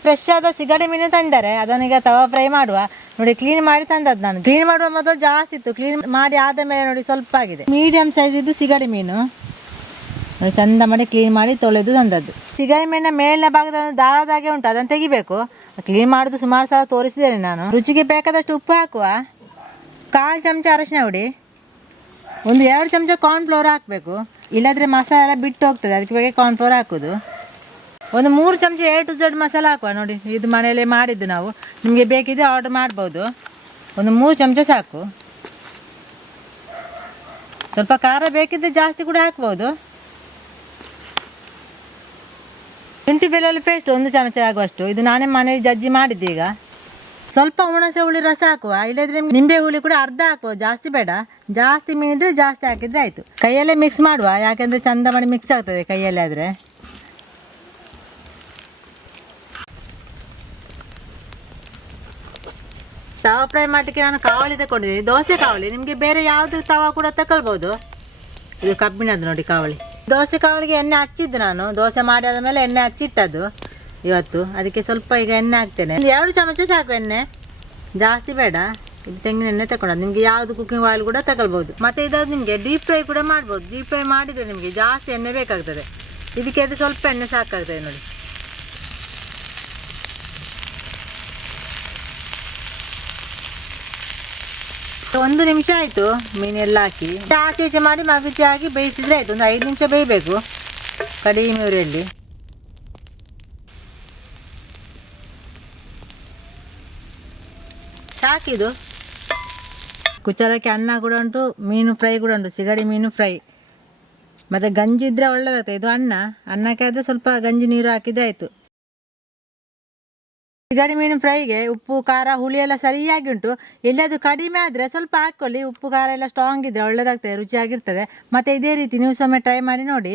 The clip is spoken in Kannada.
ಫ್ರೆಶ್ ಆದ ಸಿಗಡಿ ಮೀನು ತಂದರೆ ಅದನ್ನೀಗ ತವಾ ಫ್ರೈ ಮಾಡುವ. ನೋಡಿ ಕ್ಲೀನ್ ಮಾಡಿ ತಂದದ್ದು ನಾನು. ಕ್ಲೀನ್ ಮಾಡುವ ಮೊದಲು ಜಾಸ್ತಿ ಇತ್ತು. ಕ್ಲೀನ್ ಮಾಡಿ ಆದ ಮೇಲೆ ನೋಡಿ ಸ್ವಲ್ಪ ಆಗಿದೆ. ಮೀಡಿಯಂ ಸೈಜ್ ಇದ್ದು ಸಿಗಡಿ ಮೀನು. ನೋಡಿ, ಚಂದ ಮಾಡಿ ಕ್ಲೀನ್ ಮಾಡಿ ತೊಳೆದು ತಂದದ್ದು. ಸಿಗಡಿ ಮೀನಿನ ಮೇಲಿನ ಭಾಗದಲ್ಲಿ ದಾರದಾಗೆ ಉಂಟು. ಅದನ್ನು ತೆಗಿಬೇಕು. ಕ್ಲೀನ್ ಮಾಡೋದು ಸುಮಾರು ಸಲ ತೋರಿಸಿದ್ದೇನೆ ನಾನು. ರುಚಿಗೆ ಬೇಕಾದಷ್ಟು ಉಪ್ಪು ಹಾಕುವ. ಕಾಲು ಚಮಚ ಅರಶಿನ ಹುಡಿ. ಒಂದು ಎರಡು ಚಮಚ ಕಾರ್ನ್ಫ್ಲೋರ್ ಹಾಕಬೇಕು. ಇಲ್ಲಾಂದರೆ ಮಸಾಲೆ ಎಲ್ಲ ಬಿಟ್ಟು ಹೋಗ್ತದೆ. ಅದಕ್ಕೆ ಬಗ್ಗೆ ಕಾರ್ನ್ಫ್ಲೋರ್ ಹಾಕೋದು. ಒಂದು ಮೂರು ಚಮಚ ಎ ಟು ಝಡ್ ಮಸಾಲ ಹಾಕುವ ನೋಡಿ, ಇದು ಮನೆಯಲ್ಲೇ ಮಾಡಿದ್ದು ನಾವು. ನಿಮಗೆ ಬೇಕಿದ್ರೆ ಆರ್ಡರ್ ಮಾಡ್ಬೋದು. ಒಂದು ಮೂರು ಚಮಚ ಸಾಕು. ಸ್ವಲ್ಪ ಖಾರ ಬೇಕಿದ್ರೆ ಜಾಸ್ತಿ ಕೂಡ ಹಾಕ್ಬೋದು. ಶುಂಠಿ ಬೆಳ್ಳುಳ್ಳಿ ಪೇಸ್ಟ್ ಒಂದು ಚಮಚ ಆಗುವಷ್ಟು. ಇದು ನಾನೇ ಮನೆಯಲ್ಲಿ ಜಜ್ಜಿ ಮಾಡಿದ್ದೆ ಈಗ. ಸ್ವಲ್ಪ ಹುಣಸೆ ಹುಳಿ ರಸ ಹಾಕುವ. ಇಲ್ಲದ್ರೆ ನಿಂಬೆ ಹುಳಿ ಕೂಡ ಅರ್ಧ ಹಾಕುವ. ಜಾಸ್ತಿ ಬೇಡ. ಜಾಸ್ತಿ ಮೀನಿದ್ರೆ ಜಾಸ್ತಿ ಹಾಕಿದ್ರೆ ಆಯಿತು. ಕೈಯಲ್ಲೇ ಮಿಕ್ಸ್ ಮಾಡುವ. ಯಾಕೆಂದರೆ ಚಂದ ಮಾಡಿ ಮಿಕ್ಸ್ ಆಗ್ತದೆ ಕೈಯಲ್ಲೇ ಆದರೆ ತವಾ ಫ್ರೈ ಮಾಡಲಿಕ್ಕೆ ನಾನು ಕಾವಳಿ ತಗೊಂಡಿದ್ದೀನಿ. ದೋಸೆ ಕಾವಳಿ ನಿಮಗೆ ಬೇರೆ ಯಾವುದು ತವಾ ಕೂಡ ತಗೊಳ್ಬೋದು ಇದು ಕಬ್ಬಿಣದ್ದು ನೋಡಿ ಕಾವಳಿ ದೋಸೆ ಕಾವಳಿಗೆ ಎಣ್ಣೆ ಹಚ್ಚಿದ್ದು ನಾನು. ದೋಸೆ ಮಾಡಿ ಆದಮೇಲೆ ಎಣ್ಣೆ ಹಚ್ಚಿಟ್ಟದ್ದು. ಇವತ್ತು. ಅದಕ್ಕೆ ಸ್ವಲ್ಪ ಈಗ ಎಣ್ಣೆ ಹಾಕ್ತೇನೆ. ಎರಡು ಚಮಚ ಸಾಕು ಎಣ್ಣೆ. ಜಾಸ್ತಿ ಬೇಡ. ಇದು ತೆಂಗಿನ ಎಣ್ಣೆ ತಗೊಂಡು ನಿಮಗೆ ಯಾವುದು ಕುಕಿಂಗ್ ಆಯಿಲ್ ಕೂಡ ತಗೊಳ್ಬೋದು ಮತ್ತು ಇದಾದ ನಿಮಗೆ ಡೀಪ್ ಫ್ರೈ ಕೂಡ ಮಾಡ್ಬೋದು. ಡೀಪ್ ಫ್ರೈ ಮಾಡಿದರೆ ನಿಮಗೆ ಜಾಸ್ತಿ ಎಣ್ಣೆ ಬೇಕಾಗ್ತದೆ. ಇದಕ್ಕೆ ಅದು ಸ್ವಲ್ಪ ಎಣ್ಣೆ ಸಾಕಾಗ್ತದೆ ನೋಡಿ. ಒಂದು ನಿಮಿಷ ಆಯಿತು, ಮೀನೆಲ್ಲ ಹಾಕಿ. ಆಚೆ ಈಚೆ ಮಾಡಿ ಮಗುಚಿ ಹಾಕಿ ಬೇಯಿಸಿದ್ರೆ ಆಯಿತು, ಒಂದು ಐದು ನಿಮಿಷ ಬೇಯಬೇಕು ಕಡಿಮೆ ನೀರಲ್ಲಿ. ಸಾಕಿದು. ಕುಚಲಕ್ಕೆ ಅನ್ನ ಕೂಡ ಉಂಟು, ಮೀನು ಫ್ರೈ ಕೂಡ ಉಂಟು, ಸಿಗಡಿ ಮೀನು ಫ್ರೈ. ಮತ್ತು ಗಂಜಿ ಇದ್ದರೆ ಒಳ್ಳೆದಾಗ್ತದೆ, ಇದು ಅನ್ನ. ಅನ್ನಕ್ಕೆ ಆದರೆ ಸ್ವಲ್ಪ ಗಂಜಿ ನೀರು ಹಾಕಿದ್ರೆ ಆಯಿತು. ಸಿಗಡಿ ಮೀನು ಫ್ರೈಗೆ ಉಪ್ಪು, ಖಾರ, ಹುಳಿ ಎಲ್ಲ ಸರಿಯಾಗಿ ಉಂಟು. ಎಲ್ಲಾದರೂ ಕಡಿಮೆ ಆದರೆ ಸ್ವಲ್ಪ ಹಾಕ್ಕೊಳ್ಳಿ ಉಪ್ಪು, ಖಾರ ಎಲ್ಲ ಸ್ಟ್ರಾಂಗ್ ಇದ್ದರೆ ಒಳ್ಳೆದಾಗ್ತದೆ, ರುಚಿಯಾಗಿರ್ತದೆ. ಮತ್ತು ಇದೇ ರೀತಿ ನೀವು ಸೊಮ್ಮೆ ಟ್ರೈ ಮಾಡಿ ನೋಡಿ.